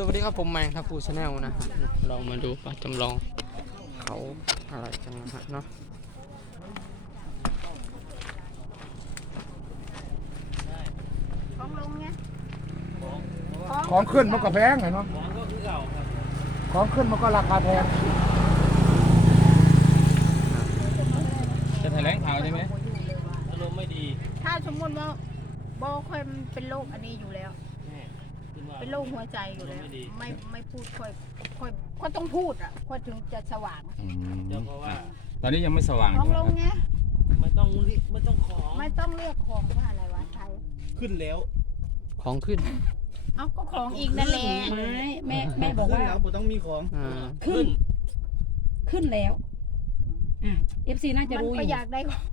สวัสดีครับผมแมงครับฟูชาแนลนะฮะเรามาดูปลาจำลองเขาอะไรกันนะฮะเนาะของลงไงของขึ้นมันก็แพงไงเนาะของขึ้นมันก็ราคาแพงจะแถลงข่าวใช่ไหมอารมณ์ไม่ดี ถ้าสมมติว่าบอค่อยมันเป็นโรคอันนี้อยู่แล้ว เป็นโรคหัวใจอยู่แล้วไม่ไม่พูดค่อยค่อยค่อยต้องพูดอะค่อยถึงจะสว่างเดี๋ยวเพราะว่า ตอนนี้ยังไม่สว่างของลงไงไม่ต้องรีไม่ต้องขอไม่ต้องเรียกของว่าอะไรวะไทยขึ้นแล้ว ของขึ้นเอาก็ของอีกนั่นแหละไม่แม่แม่บอกว่าแล้วบ่ต้องมีของอ่าขึ้น ขึ้นแล้วอะเอฟซีน่าจะมันรู้อก็ยู่อยากได้ของ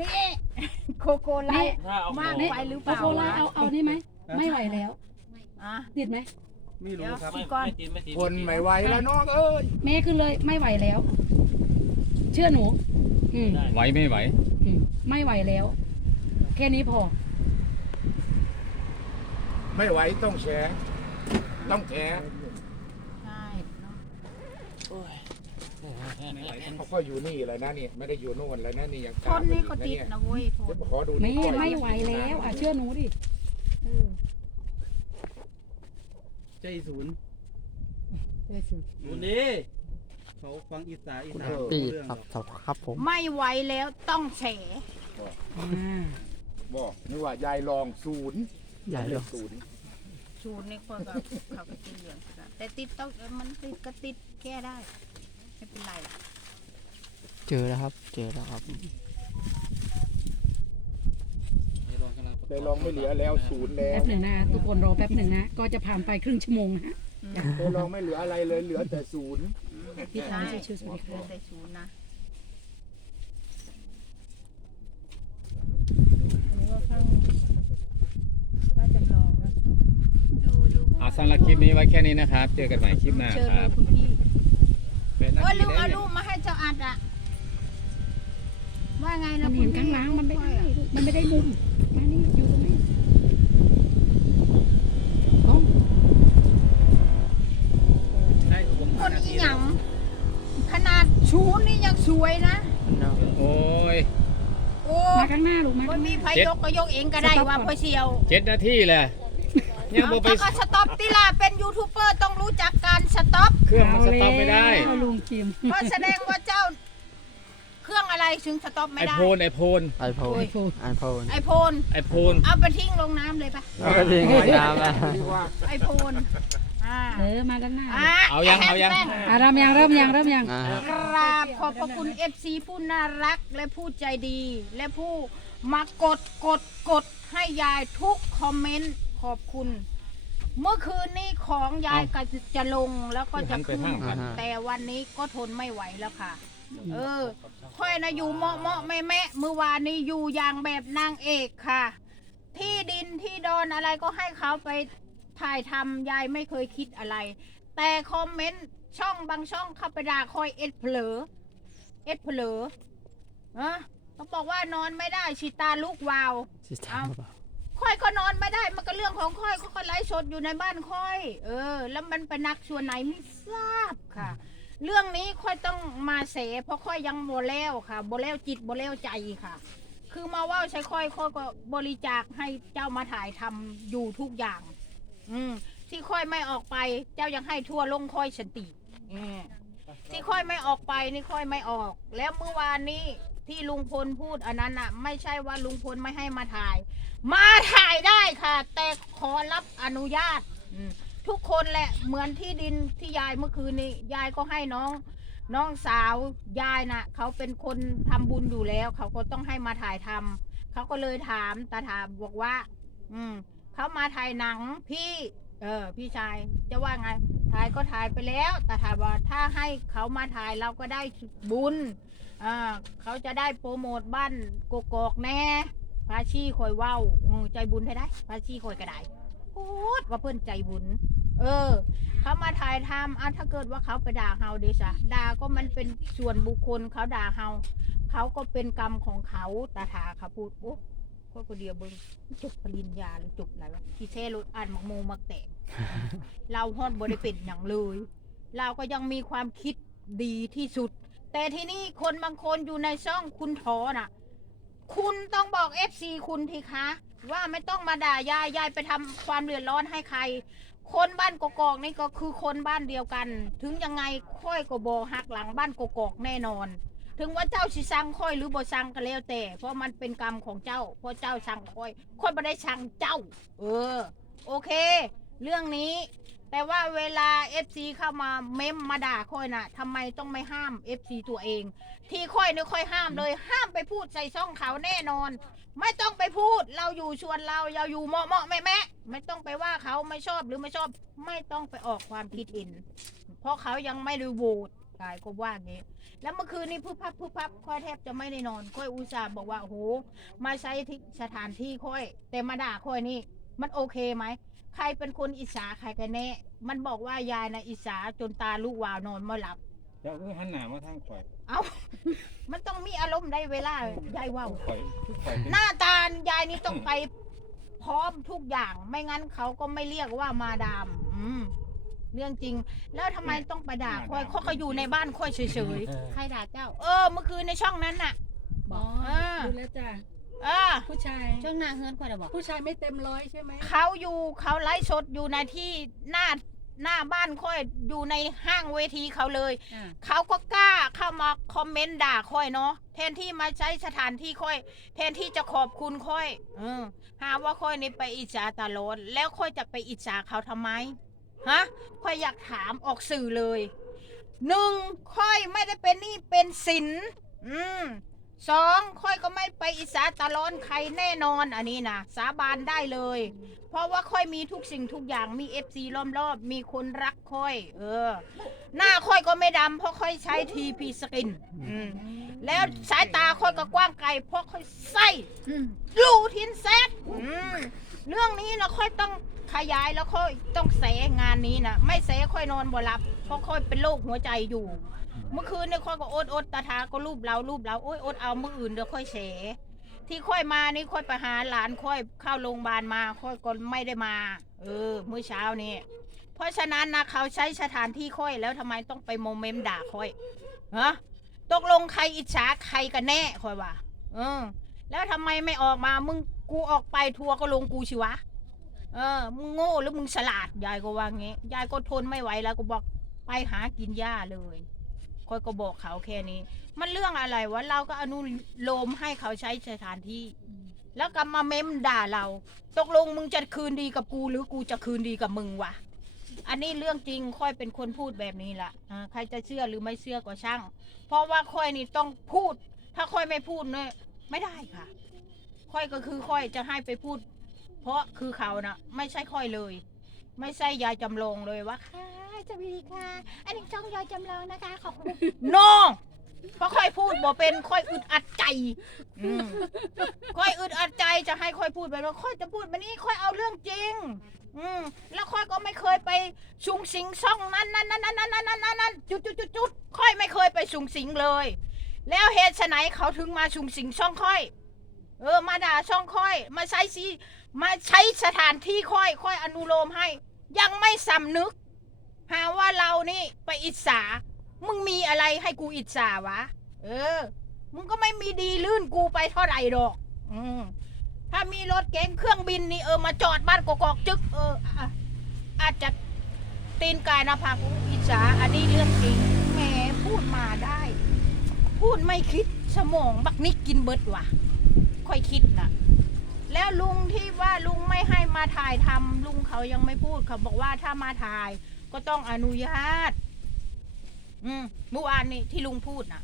นี่โกโกไลท์ถ้าเอามากของไปหรือเปโอล่าโคลาเอาเอานี่ไหมไม่ไหวแล้ว อะ ติดไหมไม่รู้ครับ ไม่ก่อนไม่ติดไม่ติดคนไม่ไหวแล้วน้องเอ้ยแม่ขึ้นเลยไม่ไหวแล้ว เชื่อหนู อืมได้ไหวไม่ไหวอืมไม่ไหวแล้ว แค่นี้พอ ไม่ไหวต้องแฉต้องแฉใช่เนาะเขาก็อยู่นี่แหละนะนี่ไม่ได้อยู่โน่นเลยนะนี่ยังทนนี่ก็ติดนะเว้ยทนเดี๋ยวขอดูแม่นี่ก่อนไม่ไหวแล้ว อะเชื่อหนูดิ เออ ใจศูนย์ดูดิเขาฟังอีสานอีสานปีรู้เรื่องคหรัรบอกครับผม ไม่ไหวแล้วต้องแฉอ่าบอกนี่ว่ายายลองศูนย์ใหญ่เลยศูนย์ชูนนี่คนก็เขาก็ติดเหลืองนะแต่ติดต้องมันติดก็ติดแก้ได้ ไม่เป็นไรเจอแล้วครับ เจอแล้วครับ ยายลองไม่เหลือแล้วศูนย์แล้วแป๊บหนึ่งนะทุกคนรอแป๊บหนึ่งนะ ก็จะผ่านไปครึ่งชั่วโมงนะฮะยายลองไม่เหลืออะไรเลยเหลือแต่ศูนย์พี่ทางไม่ใช่ชื่อสวัสดีคเหลืรัอบแต่ชูนย์นะนี่ว่าข้างน่าจะลองนะดูดูเอาสำหรับคลิปนี้ไว้แค่นี้นะครับ เจอกันใหม่คลิปหน้าเชิญคเลรัยบคุณพี่เป็นหน้าโอ้ยที่ลืมได้เอาเลยรูปมาให้เจ้าอัดอะว่าไงมันะนคุเห็ณนข้างหล่างมันไม่ได้อะมันไม่ได้มุมมานี่อยู่ตรงนี้น้อง ได้ผม ค นอีหยัง ขนาดชูนนี่ยังสวยนะ โอ้ยโอ้มาข้างหน้าลูกมามัข้านงหมีน้า ไผยกก็ยกเองก็ได้ว่าพอเชียวเจ็ดนาทีแหละยังเอาบ่ไปถ้าก็สต็อปติล่ะเป็นยูทูบเบอร์ต้องรู้จักการสต็อป เครื่องมันสต็อปไม่ได้เอาลุงจิมเพราะแสดงว่าเจ้า เครื่องอะไรถึงสต็อปไม่ไอได้ โฟนไอโฟนไอโฟนโอ้ย ไอโฟนไอโฟนไอโฟนเอาไปทิ้งลงน้ำเลยปะเอาไปทิ้งไว้น้ำอะที่ว่าไอโฟน อ่าเออมาด้านหน้าอะเอายังเอายังแป้งอะเริ่มยังเริ่มยังเริ่มยัง อ่ากราบขอบพระคุณ FC ผู้น่ารักและผู้ใจดี และผู้มากดกดกดให้ยายทุกคอมเมนต์ขอบคุณ เมื่อคืนนี้ของยายก็จะลงแล้วก็จะขึ้นหันไปทางแต่วันนี้ก็ทนไม่ไหวแล้วค่ะ เออ ค่อยนะอยู่เมาะเมาะแม่แม่เมื่อวานนี้อยู่อย่างแบบนางเอกค่ะ ที่ดินที่ดอนอะไรก็ให้เขาไป ถ่ายทำยายไม่เคยคิดอะไร แต่คอมเมนต์ช่องบางช่องเข้าไปด่าคอยเอ็ดเผลอเอ็ดเผลออะเขาบอกว่านอนไม่ได้ชิตาลูกวาวสิทางหรือเปล่าค่อยก็นอนไม่ได้มันก็เรื่องของค่อยค่อยก็ไลฟ์สดอยู่ในบ้านค่อย เออ แล้วมันไปนักชวนไหนไม่ทราบค่ะ เรื่องนี้ค่อยต้องมาเสเพราะค่อยยังโบแล้วค่ะโบแล้วจิตโบแล้วใจค่ะ คือมาว่าใช้ค่อยค่อยก็บริจาคให้เจ้ามาถ่ายทำอยู่ทุกอย่าง อืมที่ค่อยไม่ออกไป เจ้ายังให้ทั่วลงค่อยสันติอืมที่ค่อยไม่ออกไปนี่ค่อยไม่ออก แล้วเมื่อวานนี้ที่ลุงพลพูดอันนั้นน่ะ ไม่ใช่ว่าลุงพลไม่ให้มาถ่าย มาถ่ายได้ค่ะ แต่ขอรับอนุญาตอืมทุกคนแหละเหมือนที่ดินที่ยายเมื่อคืนนี้ยายก็ให้น้อง น้องสาวยายน่ะ เขาเป็นคนทำบุญอยู่แล้ว เขาก็ต้องให้มาถ่ายทำเขาก็เลยถามตาถามบอกว่า อืม เขามาถ่ายหนังพี่ เออ พี่ชายจะว่าไงถ่ายก็ถ่ายไปแล้ว แต่ถ่ามว่าถ้าให้เขามาถ่ายเราก็ได้บุญอ่าเขาจะได้โปรโมทบ้านกกอกแน่พาชีคอยเว้าอืมใจบุญให้ได้พาชีคอยก็ได้พูดว่าเพื่อนใจบุญ เออ เขามาถ่ายทำอะถ้าเกิดว่าเขาไปด่าเฮาดิจ้ะด่าก็มันเป็นส่วนบุคคลเขาด่าเฮาเขาก็เป็นกรรมของเขาตาถาเขาพูดโอ้ ก็คนเดียวเบิ้งจบปริญญาหรือจบอะไรวะที่เทรถอ่านหมักโมหมักแตก เราฮอดบริเป็นอย่างเลย เราก็ยังมีความคิดดีที่สุด แต่ที่นี่คนบางคนอยู่ในช่องคุณทอน่ะ คุณต้องบอกเอฟซีคุณทีคะ ว่าไม่ต้องมาด่ายายยายไปทำความเดือดร้อนให้ใคร คนบ้านกกอกนี่ก็คือคนบ้านเดียวกัน ถึงยังไงค่อยก็บอหักหลังบ้านกกอกแน่นอน ถึงว่าเจ้าสิสั่งค่อยหรือบ่สั่งก็แล้วแต่ เพราะมันเป็นกรรมของเจ้า เพราะเจ้าสั่งค่อยค่อยไม่ได้สั่งเจ้า เออ โอเค เรื่องนี้ แต่ว่าเวลา FC เข้ามาเม้มมาด่าค่อยน่ะทำไมต้องไม่ห้าม FC ตัวเอง ที่ค่อยเนี่ยค่อยห้ามเลย ห้ามไปพูดใส่ช่องเขาแน่นอน ไม่ต้องไปพูดเราอยู่ชวนเราเราอยู่เหมาะเหมาะแม่แม่ไม่ต้องไปว่าเขาไม่ชอบหรือไม่ชอบ ไม่ต้องไปออกความคิดเห็นเพราะเขายังไม่ได้โหวต กายก็ว่าอย่างนี้ แล้วเมื่อคืนนี้พึบพับพึบพับค่อยแทบจะไม่ได้นอน ค่อยอุตส่าห์บอกว่าโอ้โหมาใช้ที่สถานที่ค่อย แต่มาด่าค่อยนี่ มันโอเคไหมใครเป็นคนอิจฉาใครกันแน่ มันบอกว่ายายนะอิจฉาจนตาลูกวาวนอนไม่หลับเจ้าคือหันหน้ามาทางข่อย เอ้ามันต้องมีอารมณ์ได้เวลายายว่าวข่อยคือข่อยเป็นหน้าตายายนี่ต้องไปพร้อมทุกอย่าง ไม่งั้นเขาก็ไม่เรียกว่ามาดาม อืม เรื่องจริง แล้วทำไมต้องไปด่าค่อยเขาก็อยู่ในบ้านค่อยเฉยๆใครด่าเจ้าเออเมื่อคืนในช่องนั้นน่ะอ๋ออ่า ดูแล้วจ้ะเออผู้ชาย ช่วงหน้าเฮือนค่อยบอกผู้ชายไม่เต็มร้อยใช่ไหมเขาอยู่เขาไลฟ์สดอยู่ในที่หน้าหน้าบ้านค่อยอยู่ในห้างเวทีเขาเลย อ่าเขาก็กล้าเข้ามาคอมเมนต์ด่าค่อยเนาะแทนที่มาใช้สถานที่ค่อยแทนที่จะขอบคุณค่อย เออหาว่าค่อยนี่ไปอิจฉาตาโลนแล้วค่อยจะไปอิจฉาเขาทำไม ฮะค่อยอยากถามออกสื่อเลยหนึ่งค่อยไม่ได้เป็นหนี่เป็นสินอืมสองค่อยก็ไม่ไปอิจฉาตาโลนใครแน่นอนอันนี้นะสาบานได้เลย เพราะว่าค่อยมีทุกสิ่งทุกอย่างมีเอฟซีล้อมรอบมีคนรักค่อย เออ หน้าค่อยก็ไม่ดำเพราะค่อยใช้ทีพีสกินอืมแล้วสายตาค่อยก็กว้างไกลเพราะค่อยใส่รูทินเซต เรื่องนี้นะค่อยต้องขยายแล้วค่อยต้องเสงานนี้นะไม่เสค่อยนอนบ่หลับเพราะค่อยเป็นโรคหัวใจอยู่ เมื่อคืนเนี่ยค่อยก็อดอดตาทาก็รูปเรารูปเราโอ้ยอดเอามืออื่นเดี๋ยวค่อยเสที่ค่อยมานี่ค่อยไปหาหลานค่อยเข้าโรงพยาบาลมาค่อยก็ไม่ได้มา เออเมื่อเช้านี้เพราะฉะนั้นนะเขาใช้สถานที่ค่อยแล้วทำไมต้องไปโมเมนต์ด่าค่อยฮะตกลงใครอิจฉาใครกันแน่ค่อยว่าเออแล้วทำไมไม่ออกมามึง กูออกไปทัวร์ก็ลงกูชิวะ เออ มึงโง่หรือมึงฉลาด ยายก็ว่างี้ ยายก็ทนไม่ไหวแล้วก็บอกไปหากินหญ้าเลยค่อยก็บอกเขาแค่นี้ มันเรื่องอะไรวะ เราก็อนุโลมให้เขาใช้สถานที่ แล้วก็มาเม้มด่าเรา ตกลงมึงจะคืนดีกับกู หรือกูจะคืนดีกับมึงวะ อันนี้เรื่องจริงค่อยเป็นคนพูดแบบนี้ล่ะอ่าใครจะเชื่อหรือไม่เชื่อก็ช่าง เพราะว่าค่อยนี่ต้องพูด ถ้าค่อยไม่พูดเนี่ยไม่ได้ค่ะ ค่อยก็คือค่อยจะให้ไปพูด เพราะคือเขานะ่ะ ไม่ใช่ค่อยเลย ไม่ใช่ยายจำลองเลยว่าค่ะจวัสดีค่ะ อันนี้ช่องยายจำลองนะคะขอบคุณ no เพราะค่อยพูดบอกเป็นค่อยอึดอัดใจค่อยอึดอัดใจจะให้ค่อยพูดไปว่าค่อยจะพูดมานี้ค่อยเอาเรื่องจริง อืมแล้วค่อยก็ไม่เคยไปชุงสิงช่องนั้นนั้นนั้นนั้นนั้นนั้นนั้นจุดจุดจุดจุดค่อยไม่เคยไปชุงสิงเลย แล้วเหตุไฉนเขาถึงมาชุงสิงช่องค่อย เออมาด่าช่องค่อย มาใช้ซีมาใช้สถานที่ค่อยค่อยอนุโลมให้ ยังไม่สำนึก หาว่าเรานี่ไปอิจฉามึงมีอะไรให้กูอิจฉาวะ เออ มึงก็ไม่มีดีลื่นกูไปเท่าไหร่ดอก อืมถ้ามีรถเก๋งเครื่องบินนี่เออมาจอดบ้านกอกจึก เอออะอาจจะตีนกายนะพากูอิจฉาอันนี้เรื่องจริงแหมพูดมาได้ พูดไม่คิดสมองบักนิกกินเบิดว่ะ ค่อยคิดนะแล้วลุงที่ว่าลุงไม่ให้มาถ่ายทำลุงเขายังไม่พูดเขาบอกว่าถ้ามาถ่ายก็ต้องอนุญาต อืมเมื่อวานนี้ที่ลุงพูดนะ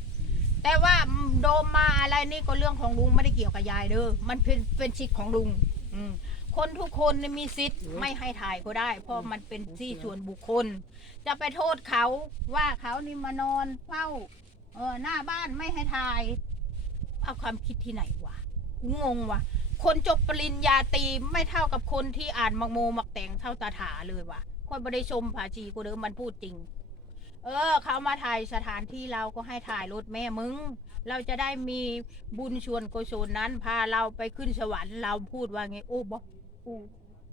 แต่ว่าโดมมาอะไรนี่ก็เรื่องของลุงไม่ได้เกี่ยวกับยายเด้อมันเป็นเป็นสิทธิ์ของลุง อืมคนทุกคนเนี่ยมีสิทธิ์ไม่ให้ถ่ายก็ได้ เพราะมันเป็นที่ส่วนบุคคล จะไปโทษเขาว่าเขานี่มานอนเฝ้า เออหน้าบ้านไม่ให้ถ่าย เอาความคิดที่ไหนวะ งงวะคนจบปริญญาตรีไม่เท่ากับคนที่อ่านมักโมมักแต่งเท่าตาถาเลยวะคนบได้ชมผาจีกูเดิมมันพูดจริง เออ เขามาถ่ายสถานที่เราก็ให้ถ่ายรถแม่มึง เราจะได้มีบุญชวนกุศลนั้น พาเราไปขึ้นสวรรค์เราพูดว่าไงโอ้บอกอ้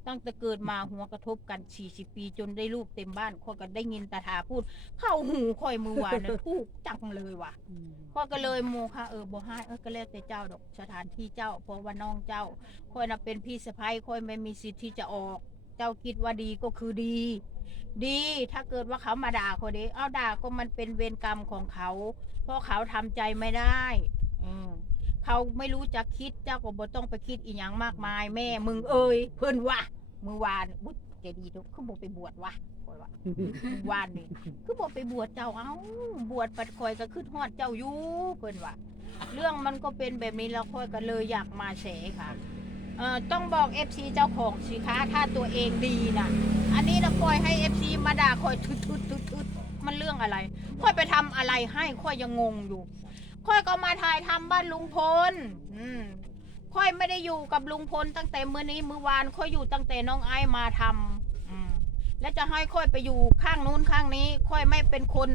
ตั้งแต่เกิดมาหัวกระทบกัน40ปีจนได้ลูกเต็มบ้านค่อยก็ได้ยินตาทาพูด เข้าหูค่อยมือวานนะถูกจังเลยว่ะข้อยก็เลยโมค่ะเออบ่ให้เออก็แล้วแต่เจ้าดอกสถานที่เจ้าเพราะว่าน้องเจ้าค่อยน่ะเป็นพี่สะพ้ยค่อยไม่มีสิทธิ์ที่จะออก เจ้าคิดว่าดีก็คือดี ดีถ้าเกิดว่าเขามาด่าคนนี้เอาด่าก็มันเป็นเวรกรรมของเขา เพราะเขาทำใจไม่ได้ อืม เขาไม่รู้จะคิดเจ้าก็บ่ต้องไปคิดอีหยังมากมาย แม่มึงเอ้ยเพื่อนวะมือวานบุ๊เจดีทุกคือบ่ไปบวชวะข้อยว่าวานนี่คือบ่ไปบวชเจ้าเอ้าบวชปัดคอยก็ขึ้นฮอดเจ้าอยู่เพิ่นว่าเรื่องมันก็เป็นแบบนี้แล้วค่อยก็เลยอยากมาแฉค่ะเอ่อต้องบอก FC เจ้าของสิคะถ้าตัวเองดีนะอันนี้นะคอยให้ FC มาด่าคอยทุดทุดทุดทุดมันเรื่องอะไรค่อยไปทำอะไรให้ค่อยยังงงอยู่ ค่อยก็มาถ่ายทำบ้านลุงพล อืม ค่อยไม่ได้อยู่กับลุงพลตั้งแต่เมื่อนี้เมื่อวานค่อยอยู่ตั้งแต่น้องไอ้มาทำอืม แล้วจะให้ค่อยไปอยู่ข้างนู้นข้างนี้ ค่อยไม่เป็นคน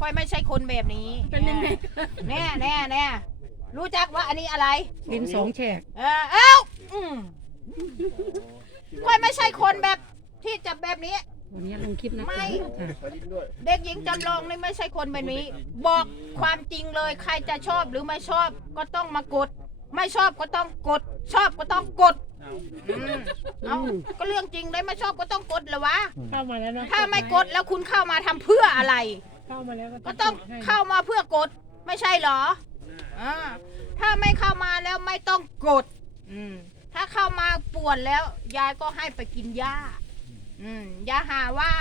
ค่อยไม่ใช่คนแบบนี้เป็นยังไงแน่แน่แน่รู้จักว่าอันนี้อะไร ดินสองแฉก เออเอ้าอืมค่อยไม่ใช่คนแบบที่จะแบบนี้ วันนี้ลงคลิปนะไม่คะค่ะเด็กหญิงจำลองนี่ไม่ใช่คนแบบนี้ บอกความจริงเลย ใครจะชอบหรือไม่ชอบก็ต้องมากด ไม่ชอบก็ต้องกด ชอบก็ต้องกดอืมเอาก็เรื่องจริงเลยไม่ชอบก็ต้องกดเลยวะ เข้ามาแล้วเนาะถ้าไม่กดแล้วคุณเข้ามาทำเพื่ออะไร เข้ามาแล้วก็ต้องเข้ามาเพื่อกด ไม่ใช่เหรออ่าถ้าไม่เข้ามาแล้วไม่ต้องกด อืม ถ้าเข้ามาป่วนแล้ว ยายก็ให้ไปกินหญ้า อืมอย่าหาว่า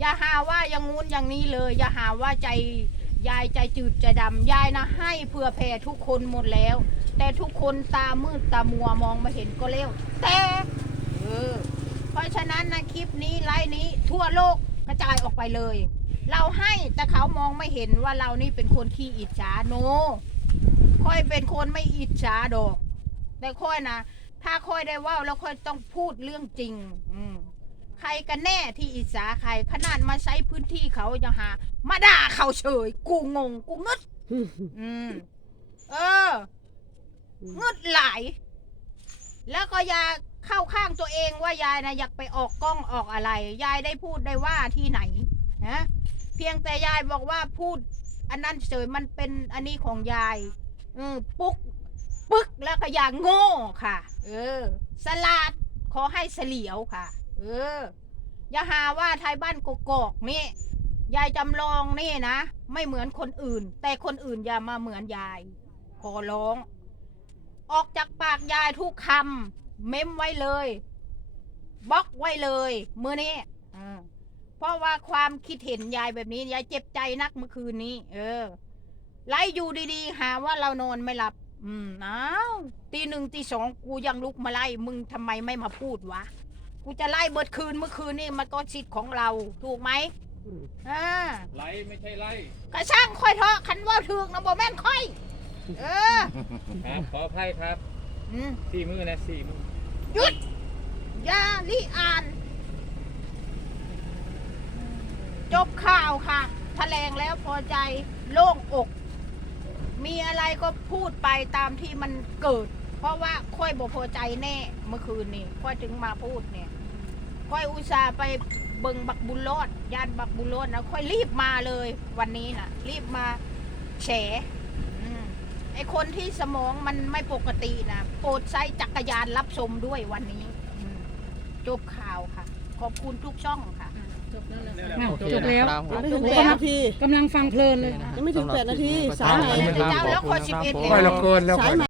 อย่าหาว่าอย่างงู้นอย่างนี้เลย อย่าหาว่าใจยายใจจืดใจดำยายนะให้เพื่อแผ่ทุกคนหมดแล้ว แต่ทุกคนตามืดตามัวมองม่เห็นก็เร็วแต่เออเพราะฉะนั้นนะคลิปนี้ไลฟ์นี้ทั่วโลกกระจายออกไปเลย เราให้แต่เขามองไม่เห็นว่าเรานี่เป็นคนขี้อิจฉาโนค่อยเป็นคนไม่อิจฉาดอก แต่ค่อยนะถ้าค่อยได้ว่าแล้วค่อยต้องพูดเรื่องจริง อืม ใครกันแน่ที่อิจฉาใครขนาดมาใช้พื้นที่เขายังหา มาด่าเขาเฉย กูงง กูงึดอืม เอองึดหลาย แล้วก็อย่าเข้าข้างตัวเองว่ายายนะอยากไปออกกล้องออกอะไร ยายได้พูดได้ว่าที่ไหนนะเพียงแต่ยายบอกว่าพูด อันนั้นเฉยมันเป็นอันนี้ของยายออปุ๊กปึ๊กแล้วก็อย่างโง่ค่ะ เออ สลาดขอให้เฉลียวค่ะ เออ อย่าหาว่าไทยบ้านกกอกนี่ ยายจำลองนี่นะ ไม่เหมือนคนอื่น แต่คนอื่นอย่ามาเหมือนยาย ขอร้อง ออกจากปากยายทุกคำเม้มไว้เลยบล็อกไว้เลยมือนี้เพราะว่าความคิดเห็นยายแบบนี้ ยายเจ็บใจนักเมื่อคืนนี้ เออไล่อยู่ดีๆ หาว่าเรานอนไม่หลับ อืมอ้าวตีหนึ่งตีสองกูยังลุกมาไล่ มึงทำไมไม่มาพูดวะ กูจะไล่เบิดคืนเมื่อคืนนี่มันก็สิทธิ์ของเราถูกไหมอ่าไล่ไม่ใช่ไล่กระช่างค่อยเถอะคันว่าถึกนะบ่แม่นค่อย เออครับขออภัยครับอืมสี่มือนะสี่มือหยุดอย่าลิอ่าน จบข่าวค่ะแถลงแล้วพอใจโล่งอก มีอะไรก็พูดไปตามที่มันเกิด เพราะว่าค่อยบ่พอใจแน่เมื่อคืนนี่ค่อยถึงมาพูดเนี่ยค่อยอุตส่าห์ไปเบิงบักบุญรอดย่านบักบุญรอดนะค่อยรีบมาเลยวันนี้นะรีบมาแฉอืมไอคนที่สมองมันไม่ปกตินะโปรดใช้จักรยานรับชมด้วยวันนี้อืมจบข่าวค่ะ ขอบคุณทุกช่องค่ะ จบแล้วเหรอโอคะเคจบแล้วนะครับผมไม่ถึงแปดนาทีกำลังฟังเพลินเลยยังไม่ถึงแปดนาทีสาสายยไหไหนนเจ้าแล้วขอ11ค่อยเราเกินแล้วสาค่ยอยไหม